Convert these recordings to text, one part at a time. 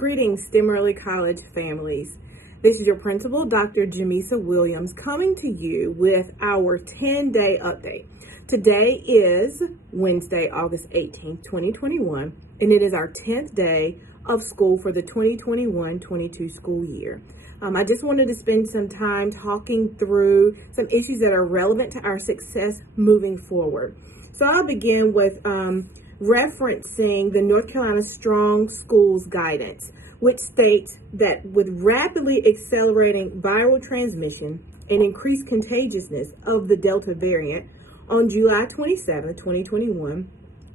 Greetings, STEM Early College families. This is your principal, Dr. Jamisa Williams, coming to you with our 10-day update. Today is Wednesday, August 18th, 2021, and it is our 10th day of school for the 2021-22 school year. I just wanted to spend some time talking through some issues that are relevant to our success moving forward. So I'll begin with referencing the North Carolina Strong Schools Guidance, which states that with rapidly accelerating viral transmission and increased contagiousness of the Delta variant, on July 27, 2021,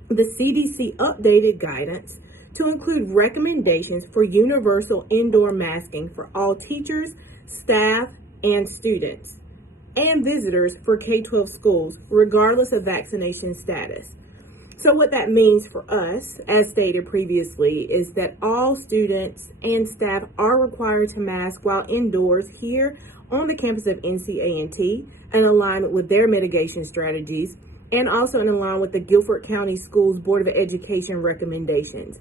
the CDC updated guidance to include recommendations for universal indoor masking for all teachers, staff, and students, and visitors for K-12 schools, regardless of vaccination status. So what that means for us, as stated previously, is that all students and staff are required to mask while indoors here on the campus of NCAT and align with their mitigation strategies, and also in line with the Guilford County Schools Board of Education recommendations.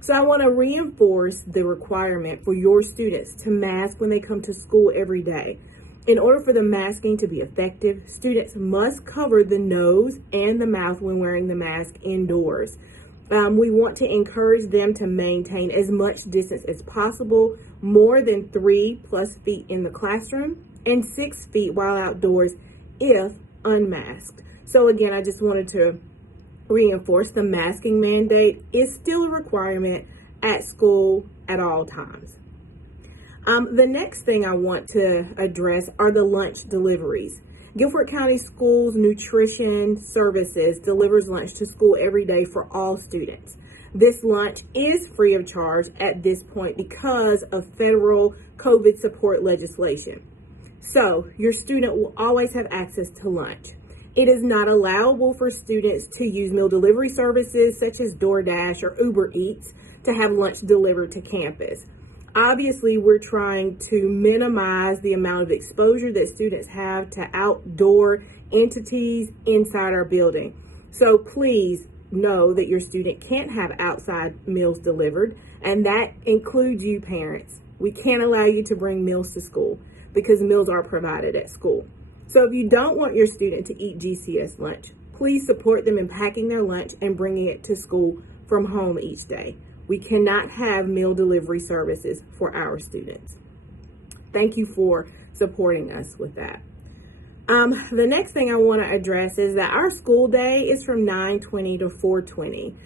So I want to reinforce the requirement for your students to mask when they come to school every day. In order for the masking to be effective, students must cover the nose and the mouth when wearing the mask indoors. We want to encourage them to maintain as much distance as possible, more than 3+ feet in the classroom and 6 feet while outdoors if unmasked. So again, I just wanted to reinforce the masking mandate is still a requirement at school at all times. The next thing I want to address are the lunch deliveries. Guilford County Schools Nutrition Services delivers lunch to school every day for all students. This lunch is free of charge at this point because of federal COVID support legislation. So your student will always have access to lunch. It is not allowable for students to use meal delivery services such as DoorDash or Uber Eats to have lunch delivered to campus. Obviously, we're trying to minimize the amount of exposure that students have to outdoor entities inside our building. So please know that your student can't have outside meals delivered, and that includes you parents. We can't allow you to bring meals to school because meals are provided at school. So if you don't want your student to eat GCS lunch, please support them in packing their lunch and bringing it to school from home each day. We cannot have meal delivery services for our students. Thank you for supporting us with that. The next thing I want to address is that our school day is from 9:20 to 4:20.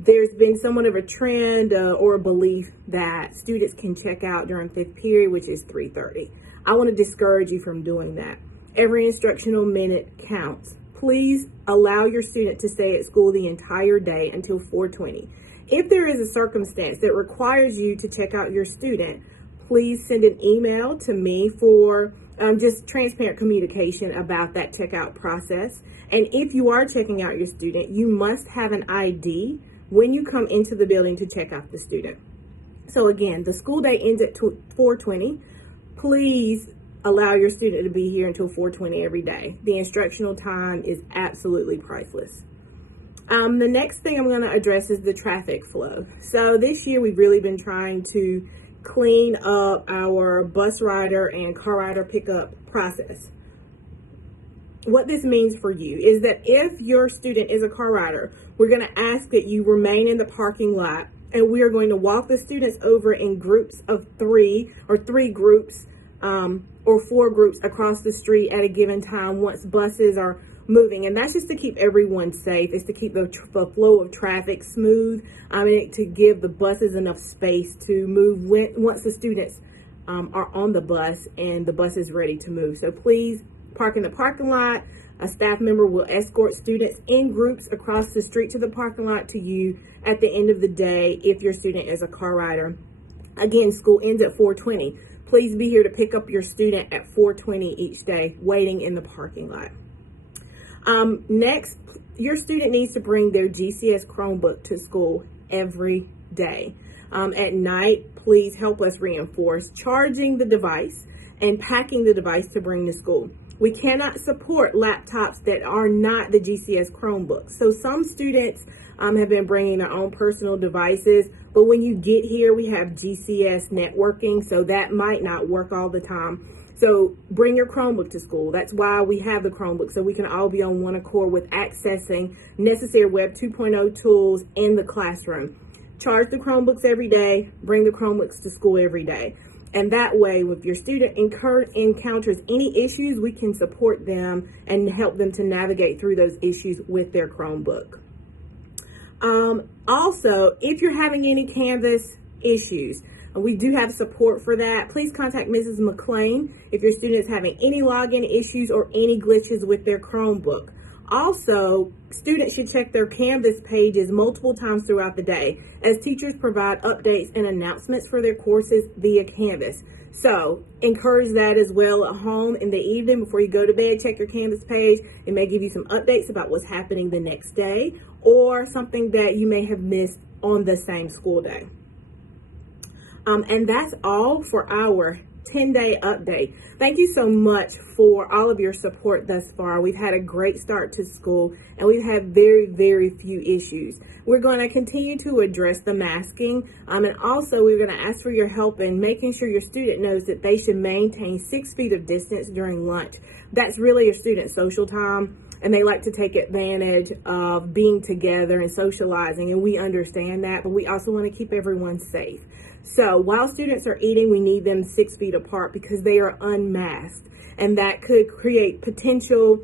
There's been somewhat of a trend or a belief that students can check out during fifth period, which is 3:30. I want to discourage you from doing that. Every instructional minute counts. Please allow your student to stay at school the entire day until 4:20. If there is a circumstance that requires you to check out your student, please send an email to me for just transparent communication about that checkout process. And if you are checking out your student, you must have an ID when you come into the building to check out the student. So again, the school day ends at 4:20. Please allow your student to be here until 4:20 every day. The instructional time is absolutely priceless. The next thing I'm going to address is the traffic flow. So this year we've really been trying to clean up our bus rider and car rider pickup process. What this means for you is that if your student is a car rider, we're going to ask that you remain in the parking lot, and we are going to walk the students over in groups of 3 or 3 groups or 4 groups across the street at a given time once buses are moving. And that's just to keep everyone safe. It's to keep the flow of traffic smooth. To give the buses enough space to move once the students are on the bus and the bus is ready to move. So please park in the parking lot. A staff member will escort students in groups across the street to the parking lot to you at the end of the day if your student is a car rider. Again, school ends at 4:20. Please be here to pick up your student at 4:20 each day, waiting in the parking lot. Next, your student needs to bring their GCS Chromebook to school every day. At night, please help us reinforce charging the device and packing the device to bring to school. We cannot support laptops that are not the GCS Chromebooks. So some students have been bringing their own personal devices, but when you get here, we have GCS networking, so that might not work all the time. So bring your Chromebook to school. That's why we have the Chromebook, so we can all be on one accord with accessing necessary Web 2.0 tools in the classroom. Charge the Chromebooks every day, bring the Chromebooks to school every day. And that way, if your student encounters any issues, we can support them and help them to navigate through those issues with their Chromebook. Also, if you're having any Canvas issues, we do have support for that. Please contact Mrs. McLean if your student is having any login issues or any glitches with their Chromebook. Also, students should check their Canvas pages multiple times throughout the day, as teachers provide updates and announcements for their courses via Canvas. So encourage that as well at home in the evening before you go to bed. Check your Canvas page. It may give you some updates about what's happening the next day or something that you may have missed on the same school day. And that's all for our 10-day update. Thank you so much for all of your support thus far. We've had a great start to school and we've had very, very few issues. We're going to continue to address the masking, and also we're going to ask for your help in making sure your student knows that they should maintain 6 feet of distance during lunch. That's really a student social time, and they like to take advantage of being together and socializing, and we understand that, but we also want to keep everyone safe. So while students are eating, we need them 6 feet apart because they are unmasked, and that could create potential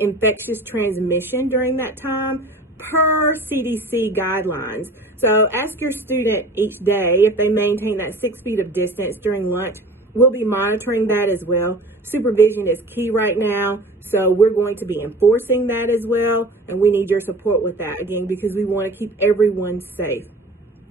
infectious transmission during that time per CDC guidelines. So ask your student each day if they maintain that 6 feet of distance during lunch. We'll be monitoring that as well. Supervision is key right now, so we're going to be enforcing that as well, and we need your support with that, again, because we want to keep everyone safe.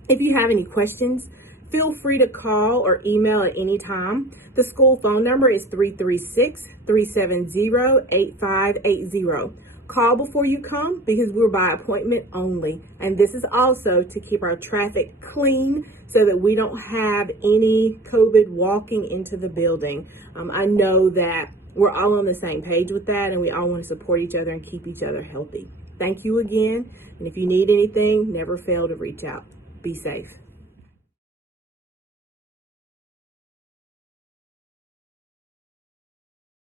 If you have any questions, feel free to call or email at any time. The school phone number is 336-370-8580. Call before you come because we're by appointment only. And this is also to keep our traffic clean so that we don't have any COVID walking into the building. I know that we're all on the same page with that, and we all want to support each other and keep each other healthy. Thank you again. And if you need anything, never fail to reach out. Be safe.